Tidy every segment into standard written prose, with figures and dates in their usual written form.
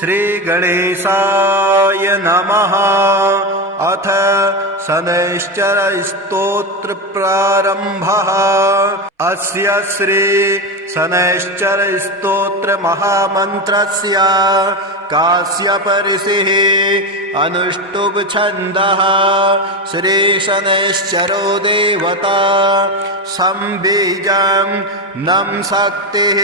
श्रीगणेशाय नमः। अथ शनैश्चरस्तोत्र प्रारम्भः। अस्य श्री शनैश्चरस्तोत्र महामन्त्रस्य काश्यप ऋषिः अनुष्टुप् छन्दः। श्री शनैश्चरो देवता संबीजं नम शक्तिः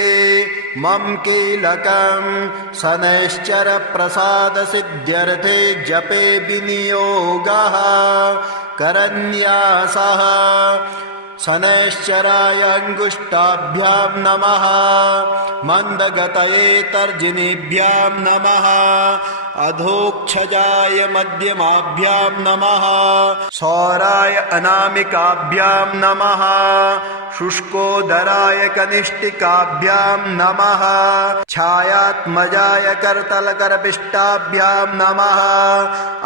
मम कीलकं शनैश्चर प्रसाद सिद्ध्यर्थे जपे विनियोगः करन्यासः। शनैश्चराय अंगुष्ठाभ्यां नमः। मंदगतये तर्जनीभ्यां नमः। अधोक्षजाय मध्यमाभ्यां नमः। सौराय अनामिकाभ्यां नमः। शुष्कोदराय कनिष्ठिकाभ्यां नमः। छायात्मजाय करतलकरपिष्टाभ्यां नमः।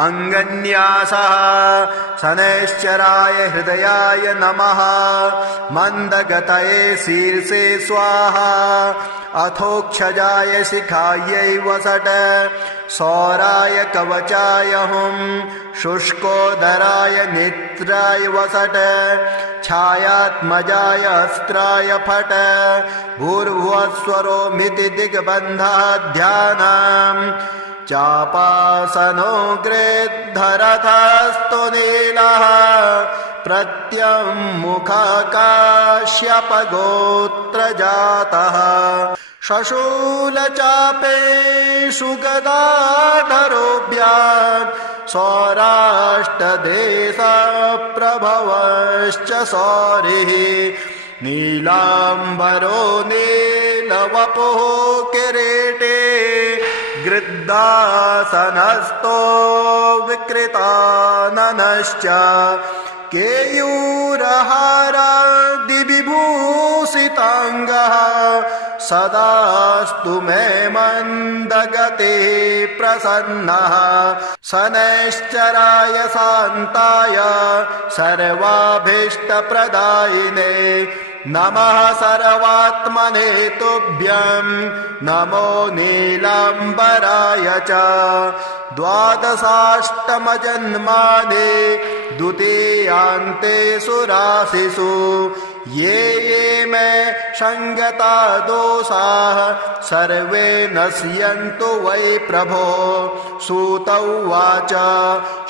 अंगन्यासः। शनैश्चराय हृदयाय नमः। मंदगतये शीर्षे स्वाहा। अथोक्षजाय शिखायै वसट। सौराय कवचाय हुं। शुष्कोदराय नेत्राय वसट। छायात्मजाय अस्त्राय फट। भूर्भुवस्वरोमिति दिग्बन्धः ध्यानम्। चापासनो गृद्धरथस्तु नीलः। प्रत्यङ्मुखकाश्यपगोत्रजातः। शशूलचापेषु गदाधरोऽभ्यां सौराष्ट्रदेशप्रभवश्च सौरिः। नीलाम्बरो नीलवपुः किरीटे। गृध्रासनस्थो विकृताननश्च। केयूरहारादिविभूषिताङ्गः। सदास्तु मे मन्दगते प्रसन्नः। शनैश्चराय शान्ताय सर्वाभीष्टप्रदायिने नमः। सर्वात्मने तुभ्यं नमो नीलाम्बराय च। द्वादशाष्टमजन्मानि द्वितीयान्तेषु राशिषु। ये ये मे संगता दोषाः सर्वे नश्यन्तु वै प्रभो। सूत उवाच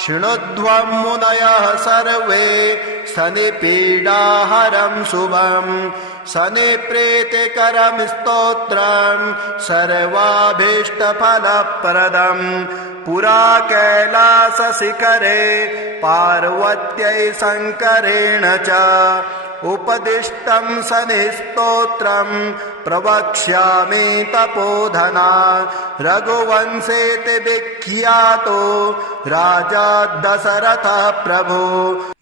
शृणुध्वं मुनयः सर्वे शनिपीडाहरं शुभं। शनिप्रीतिकरं स्तोत्रं सर्वाभीष्टफलप्रदम्। पुरा कैलासशिखरे पार्वत्यै शङ्करेण च उपदिष्टं शनिस्तोत्रं प्रवक्ष्यामि तपोधना। रघुवंशेति विख्यातो राजा दशरथः प्रभु।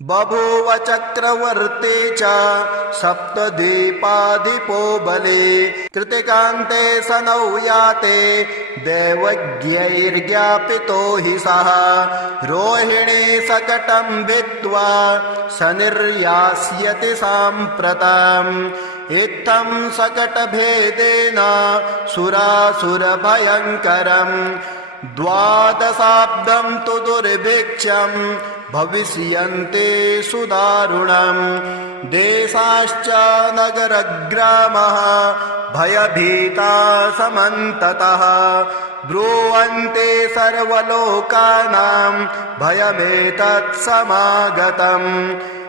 बभूव चक्रवर्ती च सप्तद्वीपाधिपो बली। कृतिकान्ते शनौ याते दैवज्ञैर्ज्ञापितो हि सः। रोहिणी शकटं भित्त्वा शनिर्यास्यति साम्प्रतम्। इत्थं शकटभेदेन सुरासुरभयङ्करम्। द्वादशाब्दं तु दुर्भिक्षं भविष्यन्ति सुदारुणम्। देशाश्च नगरग्रामः भयभीता समन्ततः। ब्रुवन्ति सर्वलोकानां भयमेतत् समागतम्।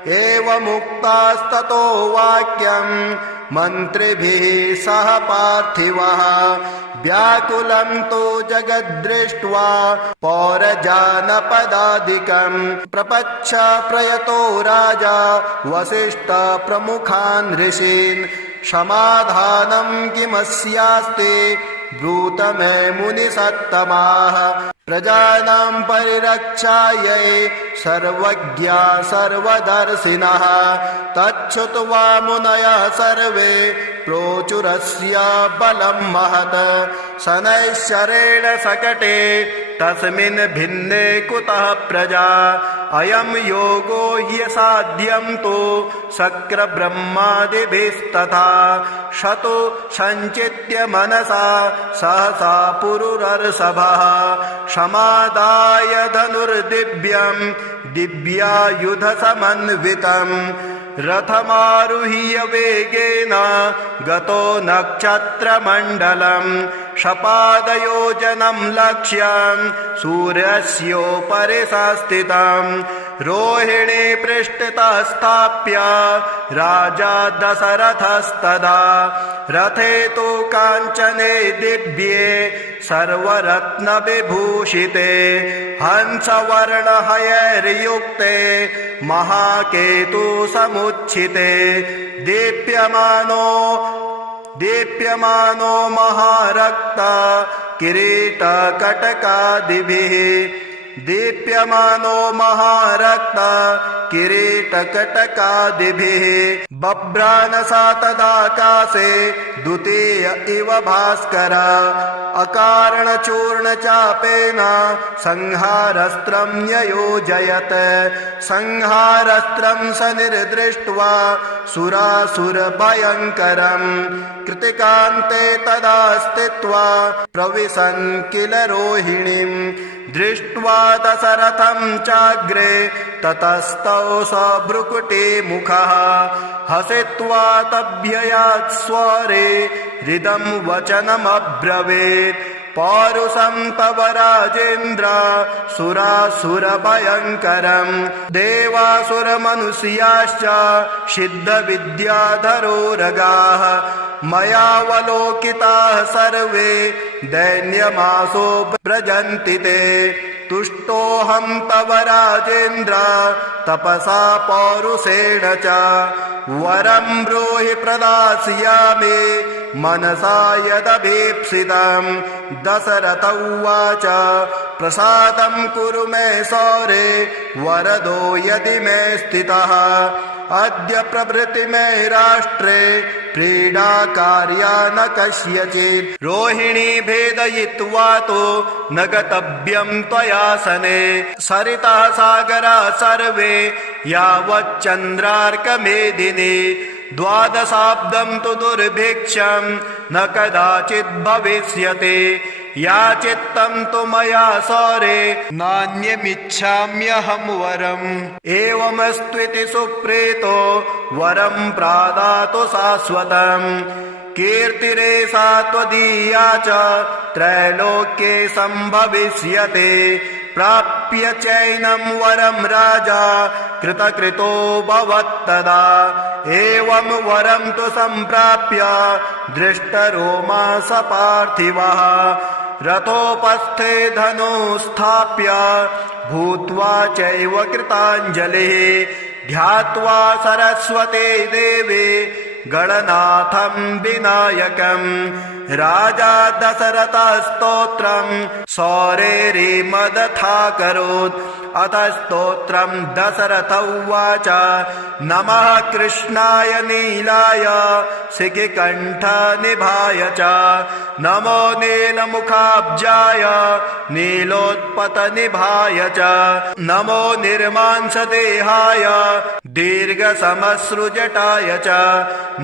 एवमुक्तास्ततो वाक्यं मन्त्रिभिः सह पार्थिवः। व्याकुलं तु जगद्दृष्ट्वा पौरजानपदादिकं। प्रपच्छ प्रयतो राजा वसिष्ठ प्रमुखान् ऋषीन्। समाधानं किमस्यास्ति ब्रूत मे मुनिसत्तमाः। प्रजानां परिरक्षायै सर्वज्ञा सर्वदर्शिनः तच्छ्रुत्वा मुनयः सर्वे प्रोचुरस्य बलं महत् शनैश्चरेण सकटे तस्मिन् भिन्ने कुतः प्रजा अयं योगो ह्यसाध्यं तु शक्रब्रह्मादिभिस्तथा शतो सञ्चित्य मनसा सहसा पुरुरर्षभः समादाय धनुर्दिव्यं दिव्यायुधसमन्वितं रथमारुह्य वेगेन गतो नक्षत्रमण्डलं शपादयोजनं लक्ष्यं सूर्यस्योपरि संस्थितं रोहिणी पृष्ठतः स्थाप्य राजा दशरथस्तदा रथे तु काञ्चने दिव्ये सर्वरत्नविभूषिते हंसवर्णहयैर्युक्ते महाकेतु समुच्छिते दीप्यमानो महारक्ता किरीटकटकादिभिः दीप्यमानो महारक्ता किरीटकटकादिभिः बभ्रानसा तदाकाशे द्वितीय इव भास्कर अकारणचूर्णचापेन संहारस्त्रं न्ययोजयत् संहारस्त्रं सनिर्दृष्ट्वा सुरासुरभयङ्करं कृतिकान्ते तदा स्थित्वा प्रविशन् किल रोहिणीं दृष्ट्वा दशरथं चाग्रे ततस्तौ सभ्रुकुटी मुखः हसित्वा तभ्ययात् स्वरे हृदं वचनमब्रवीत् पौरुषं तव राजेन्द्र सुरासुरभयङ्करं देवासुरमनुष्याश्च सिद्धविद्याधरोरगाः मयावलोकिताः सर्वे दैन्यमासो व्रजन्ति ते तुष्टोऽहं तव राजेन्द्र तपसा पौरुषेण च वरं ब्रूहि प्रदास्यामि मनसा यदभीप्सितं दशरथ उवाच प्रसादं कुरु मे सौरे वरदो यदि मे स्थितः अद्य प्रभृति मे राष्ट्रे प्रीडा कार्या न कस्यचित् रोहिणी भेदयित्वा तो न गतव्यं त्वया सने सरितः सागरा सर्वे यावच्चन्द्रार्कमेदिनी द्वादशाब्दं तु दुर्भिक्षं न कदाचित् भविष्यति याचित्तं तु मया सौरे नान्यमिच्छाम्यहं वरम् एवमस्त्विति सुप्रीतो वरं प्रादातु शाश्वतम् कीर्तिरेषा त्वदीया च त्रैलोक्ये सम्भविष्यते प्राप्य चैनं वरं राजा कृतकृतो भवत्तदा एवं वरं तु सम्प्राप्य दृष्टरोमा स पार्थिवः रथोपस्थे धनुस्थाप्य भूत्वा चैव कृताञ्जलिः ध्यात्वा सरस्वते देवे गणनाथं विनायकं राजा दशरथस्तोत्रं सौरेरिमदथाकरोत् अथ स्तोत्रं दशरथ उवाच नमः कृष्णाय नीलाय शिखिकण्ठनिभाय च नमो नीलमुखाब्जाय नीलोत्पतनिभाय च नमो निर्मांसदेहाय दीर्घसमश्रुजटाय च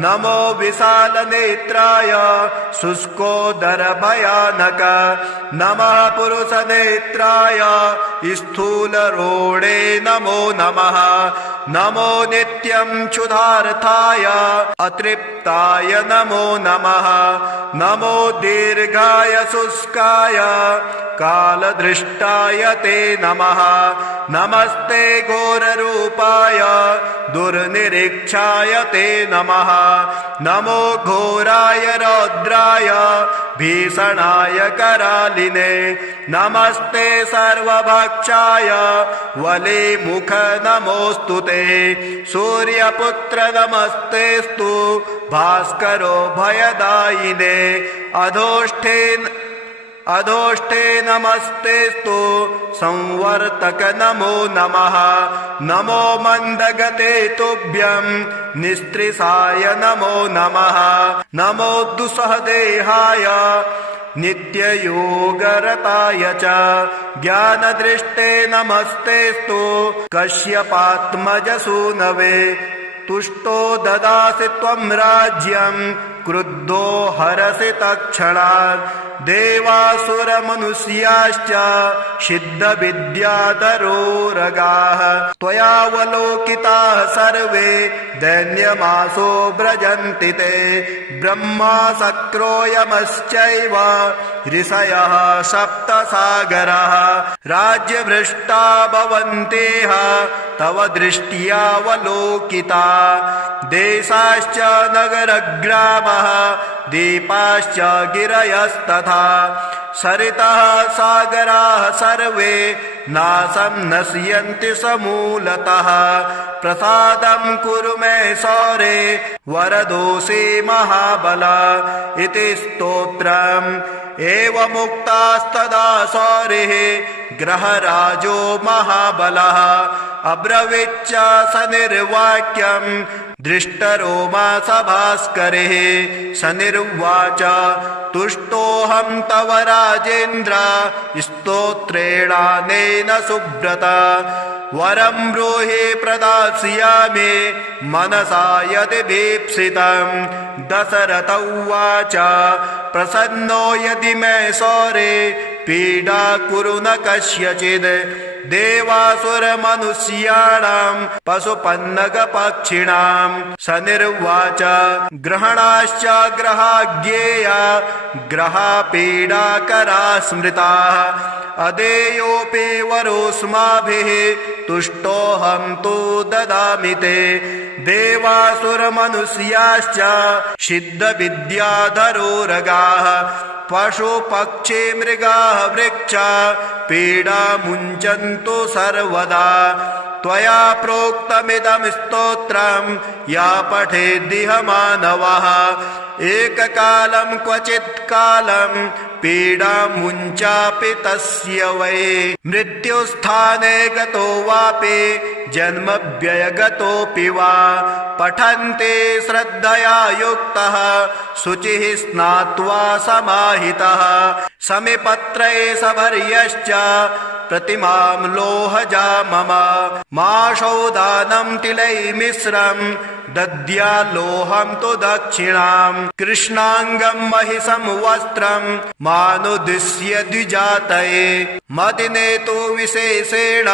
नमो विशालनेत्राय शुष्कोदरभयानक नमः पुरुषनेत्राय स्थूलरोणे नमो नमः नमो नित्यं क्षुधार्थाय अतृप्ताय नमो नमः नमो दीर्घाय शुष्काय कालदृष्टाय ते नमः नमस्ते घोररूपाय दुर्निरीक्षाय ते नमः नमो घोराय रौद्राय भीषणाय करालिने नमस्ते सर्वभक्षाय वलिमुख नमोऽस्तु ते सूर्यपुत्र नमस्तेस्तु भास्करो भयदायिने अधोष्ठे नमस्तेस्तु संवर्तक नमो नमः। नमो मन्दगते तुभ्यं निस्त्रिसाय नमो नमः। नमो दुस्सहदेहाय नित्ययोगरताय च ज्ञानदृष्टे नमस्तेस्तु कश्यपात्मजसूनवे। तुष्टो ददासि त्वं राज्यं क्रुद्धो हरसि तत्क्षणात्। देवासुरमनुष्याश्च सिद्धविद्याधरोरगाः त्वयावलोकिताः सर्वे दैन्यमासो व्रजन्ति ते। ब्रह्मा शक्रो यमश्चैव ऋषयः सप्तसागरः राज्यभ्रष्टा भवन्तेह तव दृष्ट्यावलोकिता। देशाश्च नगरग्रामः दीपाश्च गिरयस्तथा सरितः सागराः सर्वे नाशं नश्यन्ति समूलतः। प्रसादं कुरु मे सौरे वरदोषे महाबल इति स्तोत्रम्। एवमुक्तास्तदा सौरिः ग्रहराजो महाबलः अब्रवीच्च सनिर्वाक्यं दृष्टरोमा सभास्करिः। सनिर्वाच तुष्टोऽहं तव राजेन्द्र स्तोत्रेणानेन सुब्रत। वरं ब्रूहि प्रदास्यामि मनसा यदि भीप्सितं। दशरथ उवाच प्रसन्नो यदि मे सौरे पीडा कुरु न कस्यचित्। देवासुरमनुष्याणां पशुपन्नगपक्षिणां। सनिर्वाच ग्रहणाश्च ग्रहाज्ञेया ग्रहापीडाकरा स्मृताः। अदेयोऽपि वरोऽस्माभिः तुष्टोऽहं तु ददामि ते। देवासुरमनुष्याश्च सिद्धविद्याधरोरगाः पशुपक्षी मृगाः वृक्षा पीडा मुञ्चन्तु सर्वदा। त्वया प्रोक्तमिदं स्तोत्रं या पठेद्दिह मानवः। एककालं क्वचित् कालं पीडा मुञ्चापि तस्य वै। मृत्युस्थाने गतो वापि जन्मव्ययगतोऽपि वा। पठन्ते श्रद्धया युक्तः शुचिः स्नात्वा समाहितः। समिपत्रे सभर्यश्च प्रतिमां लोहजा मम। माशौदानं तिलैर्मिश्रं दद्याल्लोहं तु दक्षिणाम्। कृष्णाङ्गं महिषं वस्त्रं मानुदिश्य द्विजातये। मदिने तु विशेषेण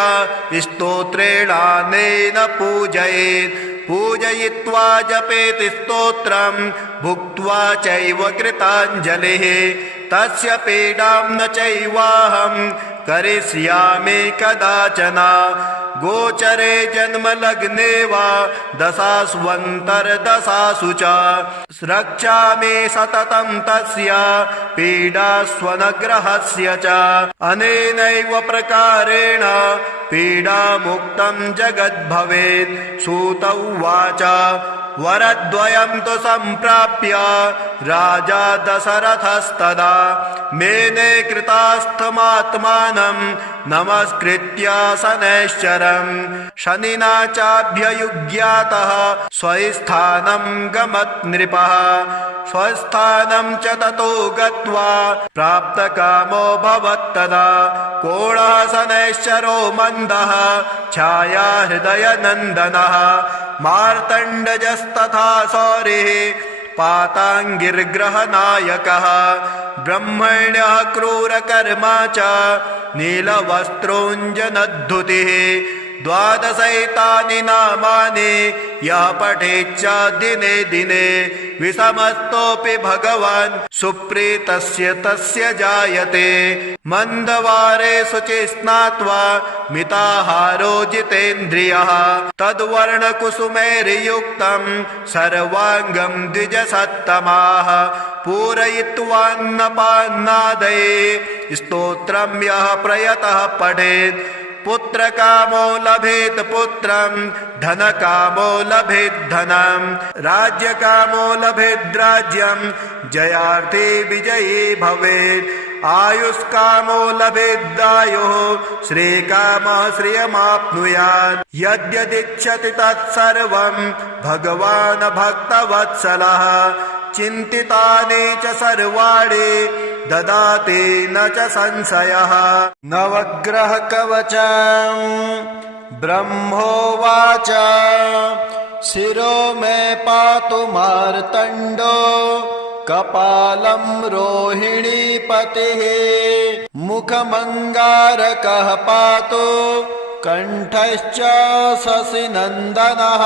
स्तोत्रेणानेन पूजयेत्। पूजयित्वा जपेत् स्तोत्रं भुक्त्वा चैव कृताञ्जलिः। तस्य पीडां न चैवाहं करिष्यामि कदाचन। गोचरे जन्मलग्ने वा दशास्वन्तर्दशासु च। रक्षामि सततं तस्य पीडास्वनग्रहस्य च। अनेनैव प्रकारेण पीडामुक्तं जगद्भवेत्। सूत उवाच वरद्वयं तु सम्प्राप्य राजा दशरथस्तदा। मेने कृतास्थमात्मानं नमस्कृत्य शनैश्चरम्। शनिना चाभ्ययुज्ञातः स्वस्थानं गमत् नृपः। स्वस्थानं च ततो गत्वा प्राप्तकामो भवत्तदा। कोणः शनैश्चरो मन्दः छाया हृदयनन्दनः। मार्तण्डजस्तथा सौरिः पाताङ्गिर्ग्रहनायकः। ब्रह्मण्यः क्रूरकर्मा च नीलवस्त्रोऽञ्जनद्धुतिः। द्वादशैतानि नामानि यः पठेच्च दिने दिने। विषमस्तोऽपि भगवान् सुप्रीतस्य तस्य जायते। मन्दवारे शुचि स्नात्वा मिताहारो जितेन्द्रियः। तद्वर्णकुसुमैर्युक्तं सर्वाङ्गं द्विजसत्तमाः। पूरयित्वान्नपान्नादये स्तोत्रं यः प्रयतः पठेत्। पुत्रकामो लभेत् पुत्रं धनकामो लभेत् धनं। राज्यकामो लभेत् राज्यं जयार्थी विजयी भवेत्। आयुष्कामो लभेदायुः श्रीकामः श्रियमाप्नुयात् यद्यदिच्छति तत्सर्वं भगवान् भक्तवत्सलः चिन्तितानि च सर्वाणि ददाति न च संशयः। नवग्रहकवचं ब्रह्मोवाच शिरो मे पातु मार्तण्डो कपालं रोहिणीपतिः मुखमङ्गारकः पातु कण्ठश्च शशिनन्दनः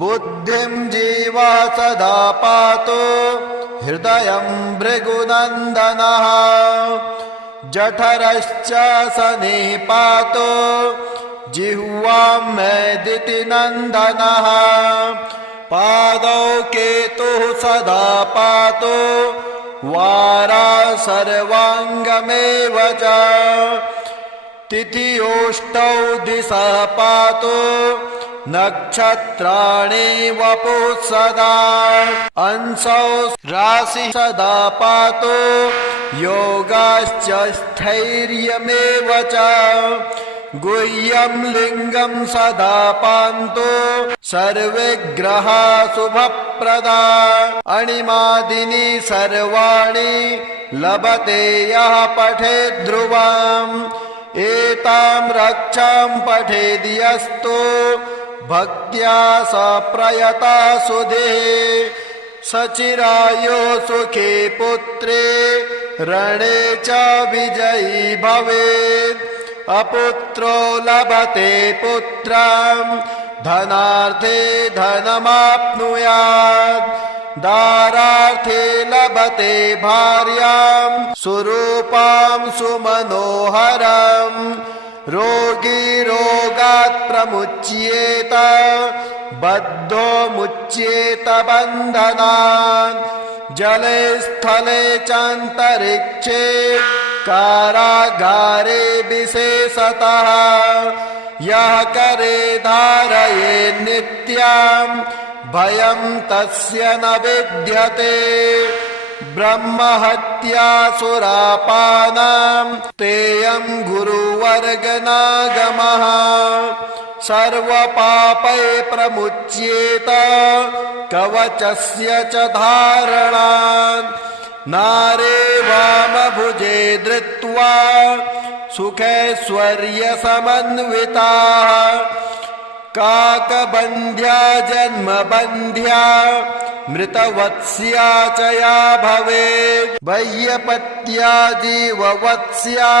बुद्धिं जीवा सदा पातु हृदयं भृगुनन्दनः जठरश्च शनिः पातु जिह्वां मेदितिनन्दनः पादौ केतुः सदा पातु वारा सर्वाङ्गमेव च तिथियोष्टौ दिशः पातु नक्षत्राणि वपुः सदा अंशौ राशिः सदा पातु योगाश्च स्थैर्यमेव च गुह्यं लिङ्गं सदा पान्तु सर्वे ग्रहा शुभप्रदा अणिमादीनि सर्वाणि लभते यः पठेत् ध्रुवम् एतां रक्षां पठेद्यस्तु भक्त्या स प्रयता सुधीः सचिरायो सुखे पुत्रे रणे च विजयी भवेत् अपुत्रो लभते पुत्रं धनार्थे धनमाप्नुयात् दारार्थे लभते भार्यां सुरूपां सुमनोहरम् रोगी रोगात् प्रमुच्येत बद्धो मुच्येत बन्धनात् जले स्थले चान्तरिक्षे कारागारे विशेषतः यः करे धारये नित्यं भयं तस्य न विद्यते ब्रह्महत्या सुरापानां तेयं गुरुवर्गनागमः सर्वपापै प्रमुच्येत कवचस्य च धारणात् नारे वामभुजे धृत्वा सुखैश्वर्यसमन्विताः काकबन्ध्या जन्मबन्ध्या मृतवत्स्या च या भवेत् वैयपत्या जीववत्स्या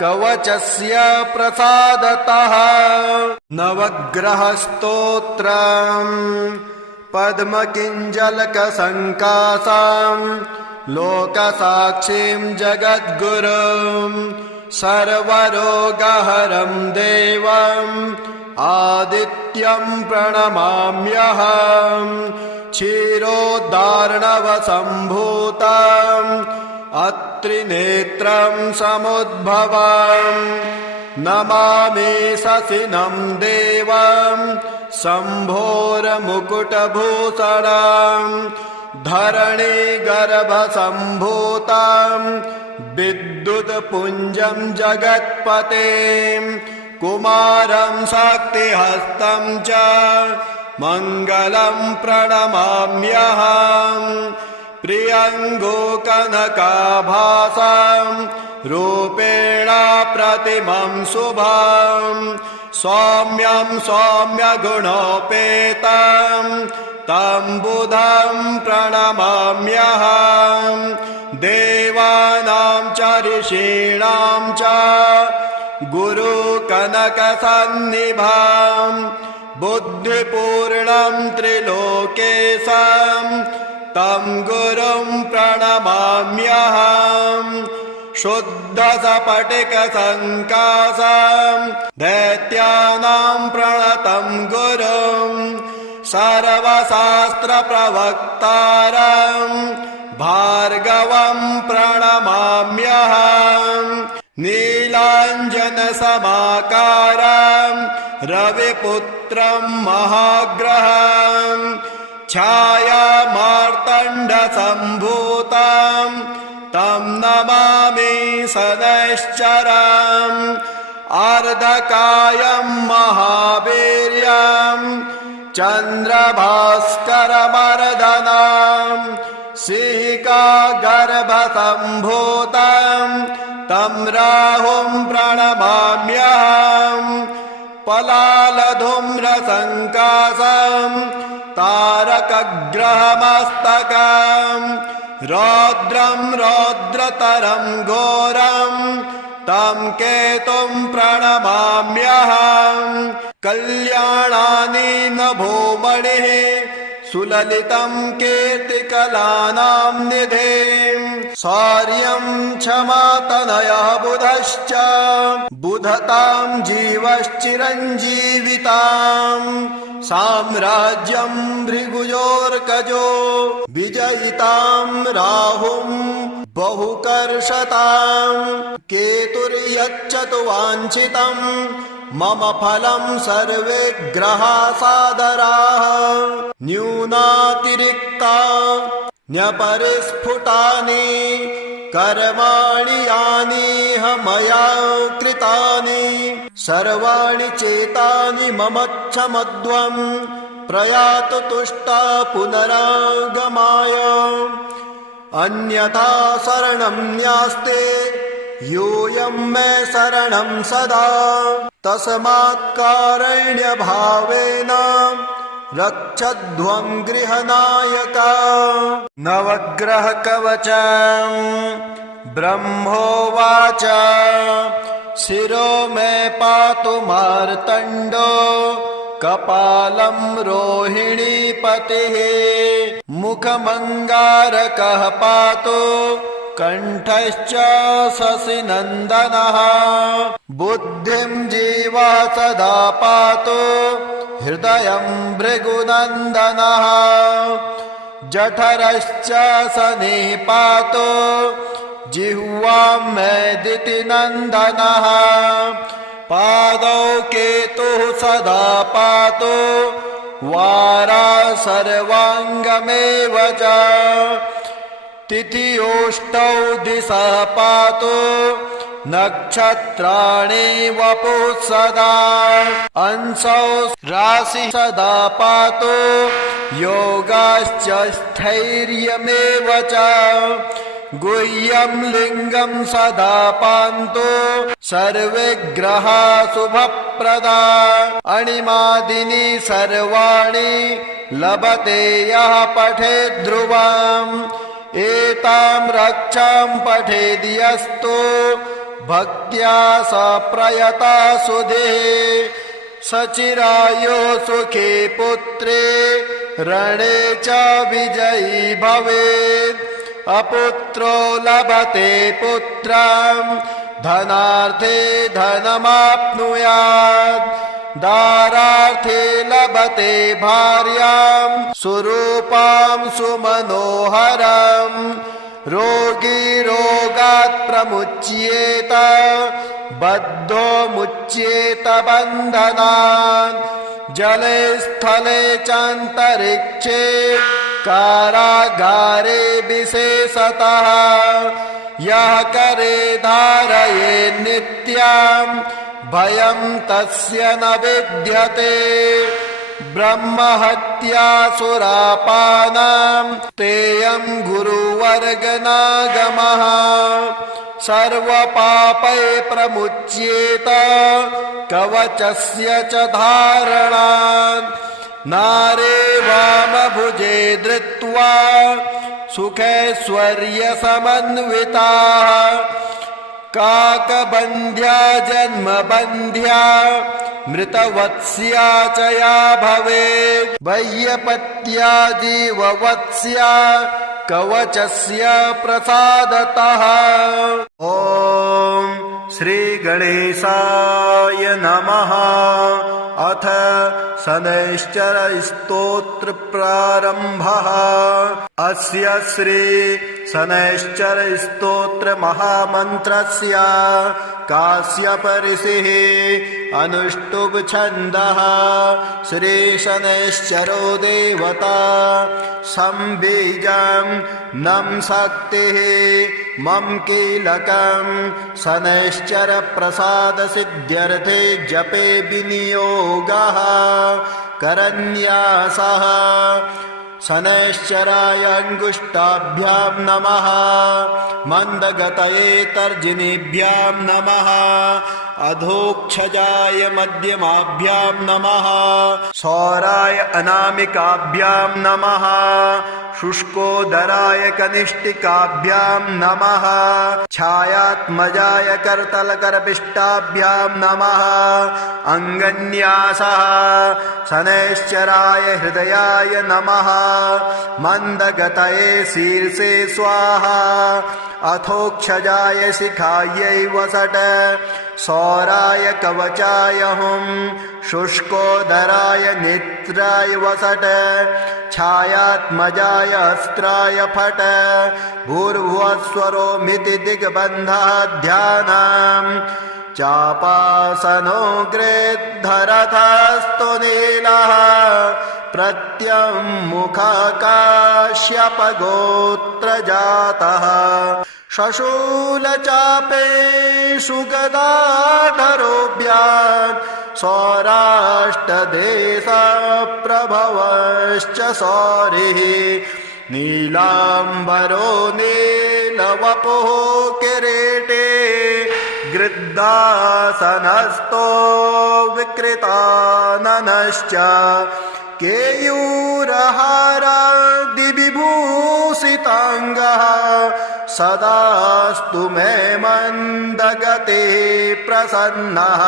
कवचस्य प्रसादतः नवग्रहस्तोत्रम् पद्मकिञ्जलकसङ्कासां लोकसाक्षीं जगद्गुरुं सर्वरोगहरं देवम् आदित्यं प्रणमाम्यहम् क्षीरोदार्णवसम्भूतम् अत्रिनेत्रं समुद्भवम् नमामि शशिनं देवं शम्भोर्मुकुटभूषणम् धरणीगर्भसम्भूतं विद्युत्पुञ्जं जगत्पतें कुमारं शक्तिहस्तं च मङ्गलं प्रणमाम्यहम् प्रियङ्गो कनकाभासं रूपेण प्रतिमं शुभं सौम्यं सौम्यगुणोपेतं तं बुधं प्रणमाम्यहम् देवानां च ऋषीणां च गुरुकनकसन्निभां बुद्धिपूर्णं त्रिलोकेशं तं गुरुं प्रणमाम्यहम् शुद्धसपटिकसङ्कासं दैत्यानां प्रणतं गुरुं सर्वशास्त्रप्रवक्तारं भार्गवं प्रणमाम्यहम् नीलाञ्जनसमाकारं रविपुत्रं महाग्रहं छायामार्तण्डसम्भूतं तं नमामि शनैश्चरम् अर्धकायं महावीर्यं चन्द्रभास्करमर्दनम् सिंहिकागर्भसम्भूतं तं राहुं प्रणमाम्यहम् पलालधूम्रसङ्काशं तारकग्रहमस्तकम् रौद्रं रौद्रतरं घोरं तं केतुं प्रणमाम्यहम् कल्याणानि नभोमणिः सुललितं कीर्तिकलानां निधिं शौर्यं क्षमातनयः बुधश्च बुधतां जीवश्चिरञ्जीवितां साम्राज्यं भृगुयोर्कजो विजयितां राहुं बहुकर्षतां केतुर्यच्छतु वाञ्छितं मम फलं सर्वे ग्रहा सादराः न्यूनातिरिक्ता न्यपरिस्फुटानि कर्माणि यानि मया कृतानि सर्वाणि चेतानि मम क्षमध्वं प्रयातु तुष्टा पुनरागमाय अन्यथा शरणं न्यास्ते योऽयं मे शरणं सदा तस्मात् कारुण्यभावेन रक्षध्वं गृहनायक नवग्रहकवचं ब्रह्मोवाच शिरो मे पातु मार्तण्डो कपालं रोहिणीपतिः मुखमङ्गारकः पातु कण्ठश्च शशिनन्दनः बुद्धिं जीवा सदा पातु हृदयं भृगुनन्दनः जठरश्च शनिः पातु जिह्वां मेदितिनन्दनः पादौ केतुः सदा पातु वारा सर्वाङ्गमेव च तिथियोष्टौ दिशः पातु नक्षत्राणि वपुः सदा अंशौ राशि सदा पातु योगाश्च स्थैर्यमेव च गुह्यं लिङ्गं सदा पान्तु सर्वे ग्रहा शुभप्रदा अणिमादीनि सर्वाणि लभते यः पठेत् ध्रुवम् एतां रक्षां पठेद्यस्तु भक्त्या स प्रयता सुधे सचिरायो सुखे पुत्रे रणे च विजयी भवेत् अपुत्रो लभते पुत्रं धनार्थे धनमाप्नुयात् दारार्थे लभते भार्यां सुरूपां सुमनोहरम् रोगी रोगात् प्रमुच्येत बद्धो मुच्येत बन्धनात् जले स्थले चान्तरिक्षे कारागारे विशेषतः यः करे धारये नित्यं भयं तस्य न विद्यते ब्रह्महत्यासुरापानां तेयं गुरुवर्गनागमः सर्वपापै प्रमुच्येत कवचस्य च धारणात् नारे वामभुजे धृत्वा सुखैश्वर्यसमन्विताः काकबन्ध्या जन्मबन्ध्या मृतवत्स्या च या भवेत् वैयपत्या जीववत्स्या कवचस्य प्रसादतः। ॐ श्रीगणेशाय नमः। अथ शनैश्चर स्तोत्र प्रारम्भः। अस्य श्री शनैश्चर स्तोत्र महामन्त्रस्य काश्यप ऋषिः अनुष्टुप् छन्दः। श्री शनैश्चरो देवता संबीजं नं शक्तिः मम कीलकं शनैश्चर प्रसाद सिद्ध्यर्थे जपे विनियोगः करन्यासः शनैश्चराय अंगुष्ठाभ्यां नमः मंदगतये तर्जनीभ्यां नमः अधोक्षजाय मध्यमाभ्यां नमः सौराय अनामिकाभ्यां नमः शुष्कोदराय कनिष्ठिकाभ्यां नमः छायात्मजाय करतलकरपिष्टाभ्यां नमः अंगन्यासः शनैश्चराय हृदयाय नमः मंदगतये शीर्षे स्वाहा अथोक्षजाय शिखायै वसट सौराय कवचाय हुं शुष्कोदराय नेत्राय वसट छायात्मजाय अस्त्राय फट भूर्भुवस्वरोमिति दिग्बन्धः ध्यानम् चापासनो गृद्धरथस्तु नीलः प्रत्यङ्मुखकाश्यपगोत्रजातः शशूलचापेषु गदाधरोऽभ्याम् सौराष्ट्रदेशप्रभवश्च सौरिः नीलाम्बरो नीलवपुः किरीटे गृद्धासनस्थो विकृताननश्च केयूरहारादिविभूषिताङ्गः सदास्तु मे मन्दगते प्रसन्नः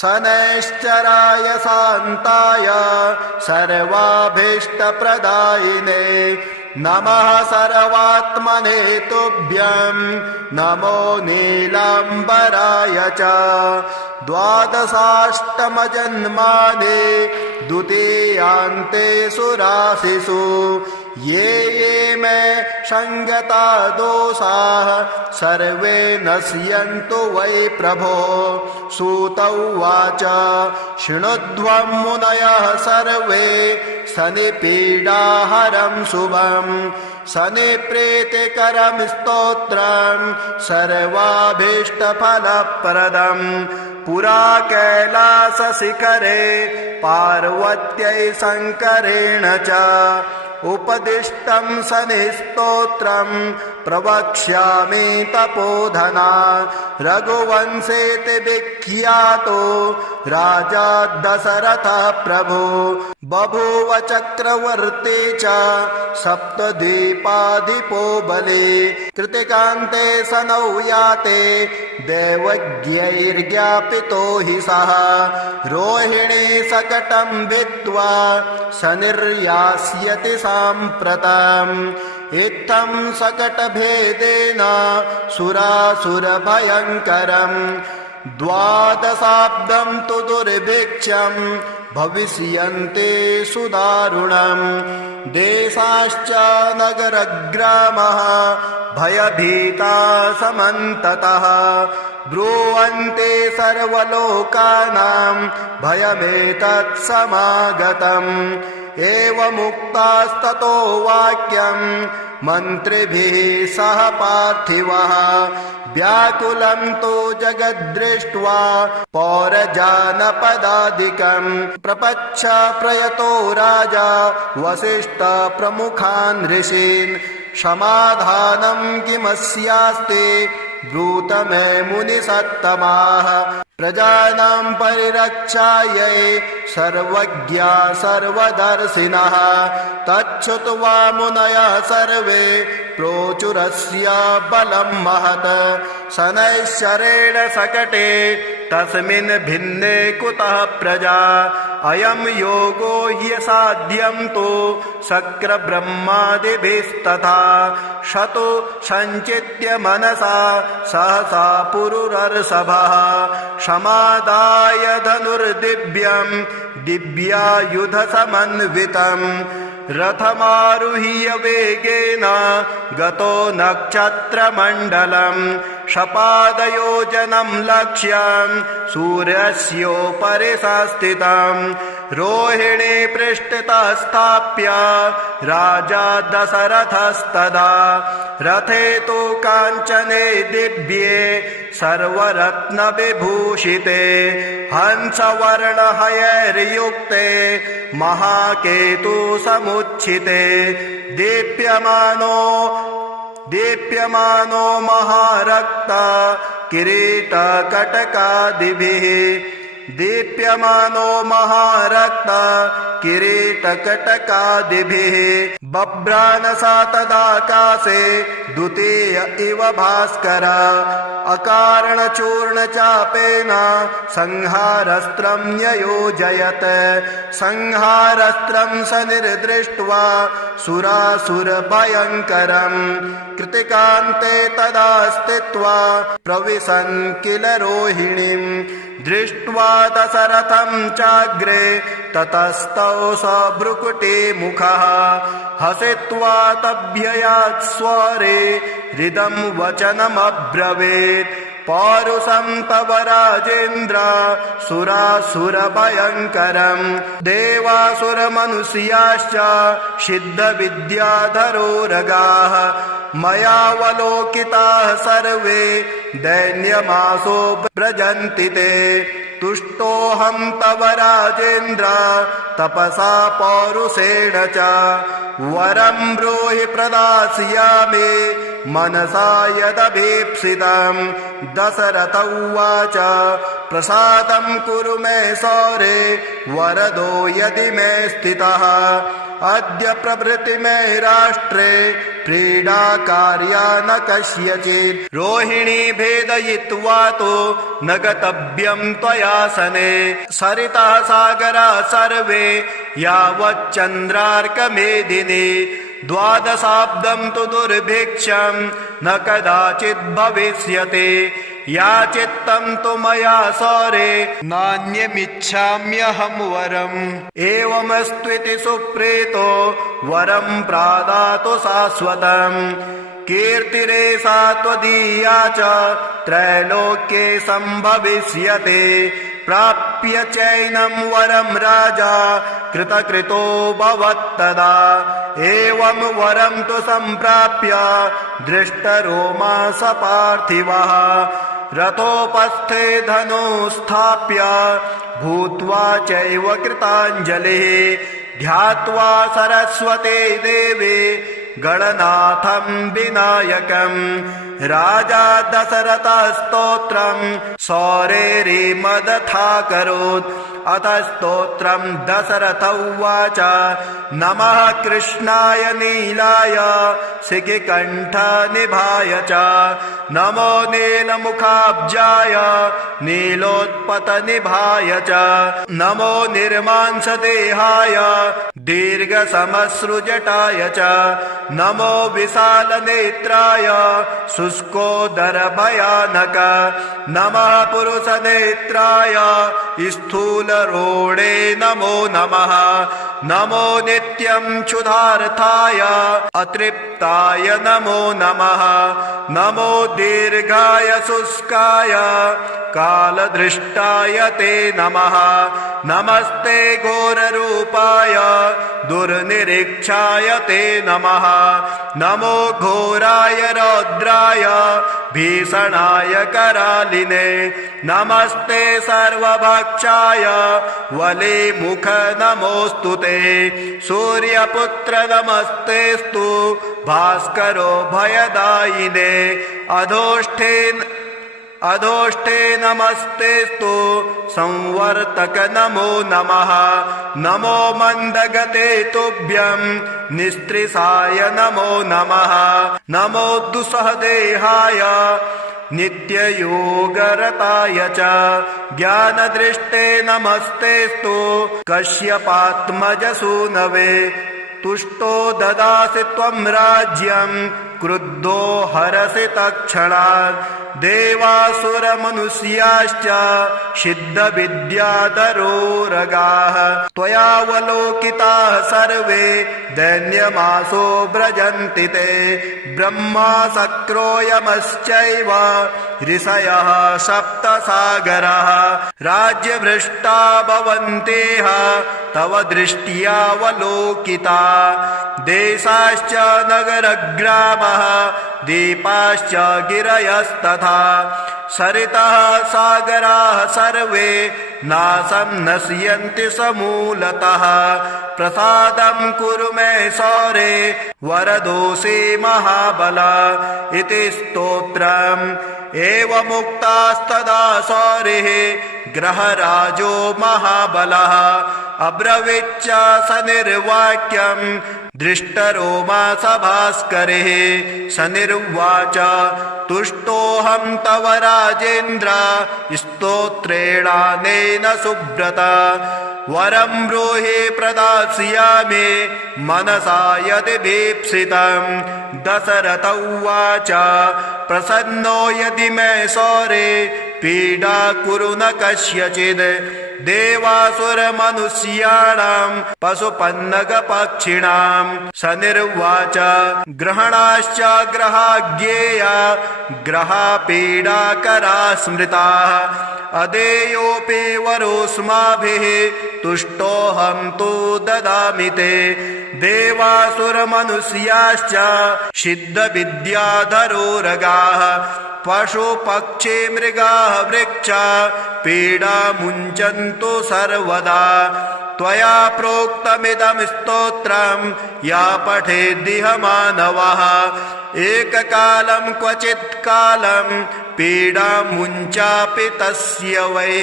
शनैश्चराय शान्ताय सर्वाभीष्टप्रदायिने नमः सर्वात्मने तुभ्यं नमो नीलाम्बराय च द्वादशाष्टमजन्मानि द्वितीयान्तेषु राशिषु ये ये मे संगता दोषाः सर्वे नश्यन्तु वै प्रभो सूत उवाच शृणुध्वं मुनयः सर्वे शनिपीडाहरं शुभं शनिप्रीतिकरं स्तोत्रं सर्वाभीष्टफलप्रदम् पुरा कैलासशिखरे पार्वत्यै शङ्करेण च उपदिष्टं शनिस्तोत्रं प्रवक्ष्यामि तपोधना रघुवंशेति विख्यातो राजा दशरथः प्रभु बभूव चक्रवर्ती च सप्तद्वीपाधिपो बली कृतिकान्ते शनौ याते दैवज्ञैर्ज्ञापितो हि सः रोहिणी शकटं भित्त्वा शनिर्यास्यति साम्प्रतम् इत्थं शकटभेदेन सुरासुरभयङ्करम् द्वादशाब्दं तु दुर्भिक्षं भविष्यन्ते सुदारुणम् देशाश्च नगरग्रामः भयभीता समन्ततः ब्रुवन्ते सर्वलोकानां भयमेतत् समागतम् एवमुक्तास्ततो वाक्यं मन्त्रिभिः सह पार्थिवः व्याकुलं तु जगद्दृष्ट्वा पौरजानपदादिकम् प्रपच्छ प्रयतो राजा वसिष्ठ प्रमुखान् ऋषीन् समाधानं किमस्यास्ति ब्रूत मे मुनिसत्तमाः प्रजानां परिरक्षायै सर्वज्ञा सर्वदर्शिनः तच्छ्रुत्वा मुनयः सर्वे प्रोचुरस्य बलं महत् शनैश्चरेण शकटे तस्मिन् भिन्ने कुतः प्रजा अयं योगो ह्यसाध्यं तु शक्रब्रह्मादिभिस्तथा शतो सञ्चित्य मनसा सहसा पुरुरर्षभः समादाय धनुर्दिव्यं दिव्यायुधसमन्वितं रथमारुह्य वेगेन गतो नक्षत्रमण्डलं शपादयोजनं लक्ष्यं सूर्यस्योपरि संस्थितं रोहिणी पृष्ठतः स्थाप्य राजा दशरथस्तदा रथे तु काञ्चने दिव्ये सर्वरत्नविभूषिते हंसवर्णहयैर्युक्ते महाकेतु समुच्छिते दीप्यमानो महारक्ता किरीटकटकादिभिः दीप्यमानो महारक्ता किरीटकटकादिभिः बभ्रानसा तदाकाशे द्वितीय इव भास्कर अकारणचूर्णचापेन संहारस्त्रं ययोजयत् संहारस्त्रं स निर्दृष्ट्वा सुरासुरभयङ्करम् कृतिकान्ते तदा स्थित्वा प्रविशन् किल रोहिणीम् दृष्ट्वा दशरथं चाग्रे ततस्तौ स भ्रुकुटी मुखः हसित्वा तभ्ययात् स्वरे हृदं वचनमब्रवीत् पौरुषं तव राजेन्द्र सुरासुरभयङ्करम् देवासुरमनुष्याश्च सिद्धविद्याधरोरगाः मयावलोकिताः सर्वे दैन्यमासो व्रजन्ति ते तुष्टोऽहं तव राजेन्द्र तपसा पौरुषेण च वरं ब्रूहि प्रदास्यामि मनसा यदभीप्सितम् दशरथ उवाच प्रसादं कुरु मे सौरे वरदो यदि मे स्थितः अद्य प्रभृति मे राष्ट्रे क्रीडा कार्या न कस्यचित् रोहिणी भेदयित्वा तो न गतव्यं त्वयासने सरितः सागरा सर्वे यावच्चन्द्रार्कमेदिनी द्वादशाब्दं तु दुर्भिक्षं न कदाचित् भविष्यति याचित्तं तु मया सौरे नान्यमिच्छाम्यहं वरम् एवमस्त्विति सुप्रीतो वरं प्रादातु शाश्वतम् कीर्तिरेषा त्वदीया च त्रैलोक्ये सम्भविष्यते प्राप्य चैनं वरं राजा कृतकृतो भवत्तदा एवं वरं तु सम्प्राप्य दृष्टरोमा स पार्थिवः रथोपस्थे धनुस्थाप्य भूत्वा चैव कृताञ्जलिः ध्यात्वा सरस्वती देवी गणनाथं विनायकम् राजा दशरथस्तोत्रं सौरेरिमदथाकरोत् अथ स्तोत्रं दशरथ उवाच नमः कृष्णाय नीलाय शिखिकण्ठनिभाय च नमो नीलमुखाब्जाय नीलोत्पतनिभाय च नमो निर्मांसदेहाय दीर्घसमश्रुजटाय च नमो विशालनेत्राय शुष्कोदरभयानक नमः पुरुषनेत्राय स्थूलरोणे नमो नमः नमो नित्यं क्षुधार्थाय अतृप्ताय नमो नमः नमो दीर्घाय शुष्काय कालदृष्टाय ते नमः नमस्ते घोररूपाय दुर्निरीक्षाय ते नमः नमो घोराय रौद्राय भीषणाय करालिने नमस्ते सर्वभक्षाय वलिमुख नमोऽस्तु ते सूर्यपुत्र नमस्तेस्तु भास्करो भयदायिने अधोष्ठे नमस्तेस्तु संवर्तक नमो नमः नमो मन्दगते तुभ्यं निस्त्रिसाय नमो नमः नमो दुस्सहदेहाय नित्ययोगरताय च ज्ञानदृष्टे नमस्तेस्तु कश्यपात्मजसूनवे तुष्टो ददासि त्वं राज्यं क्रुद्धो हरसि तत्क्षणात् देवासुरमनुष्याश्च सिद्धविद्याधरोरगाः त्वयावलोकिताः सर्वे दैन्यमासो व्रजन्ति ते ब्रह्मा शक्रोयमश्चैव ऋषयः सप्तसागरः राज्यभ्रष्टा भवन्तेह तव दृष्ट्यावलोकिता देशाश्च नगरग्रामः दीपाश्च गिरयस्तथा सरितः सागराः सर्वे नाशं नश्यन्ति समूलतः प्रसादं कुरु मे सौरे वरदोषे महाबल इति स्तोत्रम् एवमुक्तास्तदा सौरिः ग्रहराजो महाबलः अब्रवीच्च स निर्वाक्यम् दृष्टरोमा सभास्करिः स निर्वाच तुष्टोऽहं तव राजेन्द्र स्तोत्रेणानेन सुब्रत वरं ब्रूहि प्रदास्यामि मनसा यदि भीप्सितम् दशरथ उवाच प्रसन्नो यदि मे सौरे पीडा कुरु न कस्यचिद् देवासुरमनुष्याणां पशुपन्नगपक्षिणां स निर्वाच ग्रहणाश्च ग्रहाज्ञेया ग्रहापीडाकरा स्मृताः अदेयोऽपि वरोऽस्माभिः तुष्टोऽहं तु ददामि ते देवासुरमनुष्याश्च सिद्धविद्याधरोरगाः पशुपक्षी मृगाः वृक्षा पीडा मुञ्चन्तु सर्वदा त्वया प्रोक्तमिदं स्तोत्रं या पठेद्दिह मानवः एककालं क्वचित् कालं पीडा मुञ्चापि तस्य वै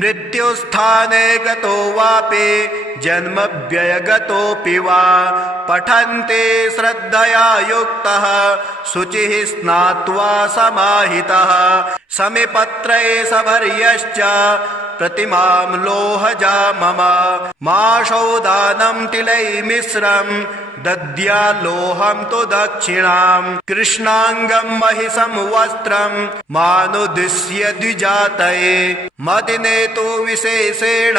मृत्युस्थाने गतो वापि जन्मव्ययगतोऽपि वा पठन्ते श्रद्धया युक्तः शुचिः स्नात्वा समाहितः समिपत्रे सभर्यश्च प्रतिमां लोहजा मम माशौदानं तिलैर्मिश्रं दद्याल्लोहं तु दक्षिणां कृष्णाङ्गं महिषं वस्त्रं मानुदिश्य द्विजातये मदिने तु विशेषेण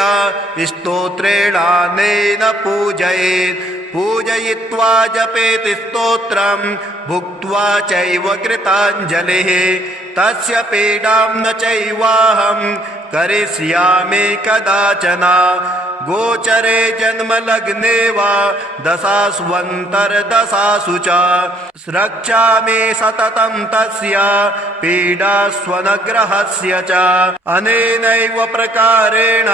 स्तोत्रेणानेन पूजयेत् पूजयित्वा जपेत् स्तोत्रं भुक्त्वा चैव कृताञ्जलिः तस्य पीडां न चैवाहं करिष्यामि कदाचन गोचरे जन्मलग्ने वा दशास्वन्तर्दशासु च रक्षामि सततं तस्य पीडास्वनग्रहस्य च अनेनैव प्रकारेण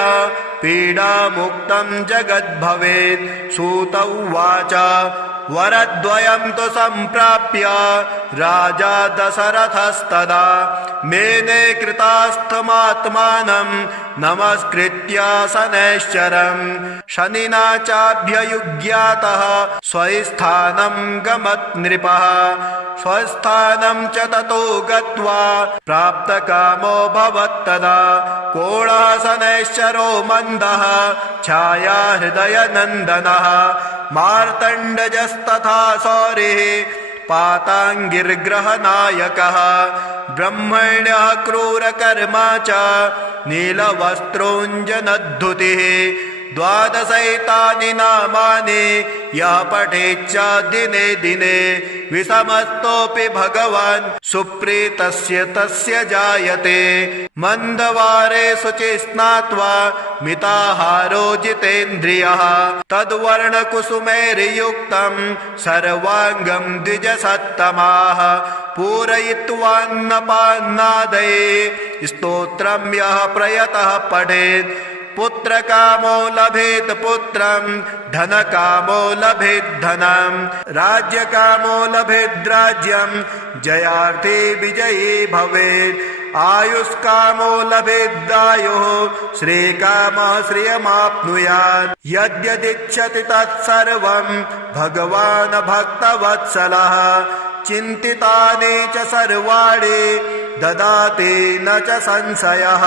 पीडामुक्तं जगद्भवेत् सूत उवाच वरद्वयं तु सम्प्राप्य राजा दशरथस्तदा मेने कृतास्थमात्मानं नमस्कृत्य शनैश्चरम् शनिना चाभ्ययुज्ञातः स्वस्थानं गमत् नृपः स्वस्थानं च ततो गत्वा प्राप्तकामो भवत्तदा कोणः शनैश्चरो मन्दः छाया हृदयनन्दनः मार्तण्डजस्तथा सौरिः पाताङ्गिर्ग्रहनायकः ब्रह्मण्यः क्रूरकर्मा च नीलवस्त्रोऽञ्जनद्धुतिः द्वादशैतानि नामानि यः पठेच्च दिने दिने विषमस्तोऽपि भगवान् सुप्रीतस्य तस्य जायते मन्दवारे शुचि स्नात्वा मिताहारो जितेन्द्रियः तद्वर्णकुसुमैर्युक्तं सर्वाङ्गं द्विजसत्तमाः पूरयित्वान्नपान्नादये स्तोत्रं यः प्रयतः पठेत् पुत्रकामो लभेत् पुत्रं धनकामो लभेत् धनं राज्यकामो लभेत् राज्यं जयार्थी विजयी भवेत् आयुष्कामो लभेदायुः श्रीकामः श्रियमाप्नुयात् यद्यदिच्छति तत्सर्वं भगवान् भक्तवत्सलः चिन्तितानि च सर्वाणि ददाति न च संशयः।